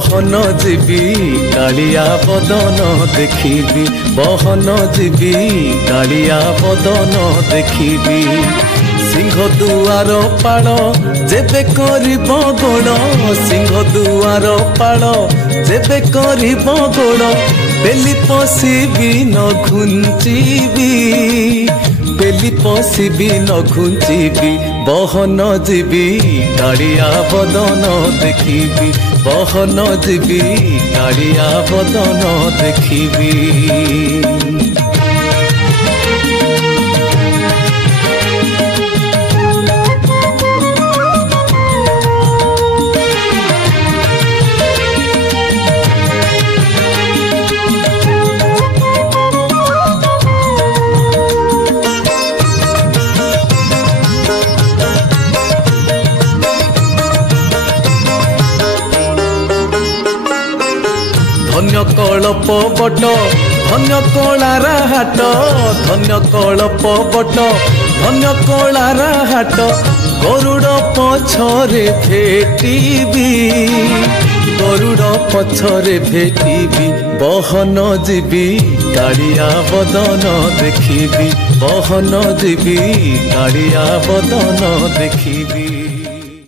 बहन जीवी कालिया बदन देखिबी बहन जीवी कालिया बदन देखिबी सिंह दुआर पाड़ जेबे करिब गोड़ सिंह दुआर पाड़ जेबे करिब गोड़ बेली पशिबी न घुंचीबी बेली पशिबी न घुंचीबी बहन जीवी कालिया बदन देखिबी बहन जीवी कालिया बदन देखिबी। धन्य कलप बट धन्य कलार हाट धन्य कलप बट धन्य कलार हाट गरुड़ पछरे भेटिबी गरुड़ पछरे भेटिबी बहन जीवी कालिया बदन देखिबी बहन जीवी कालिया बदन देखिबी।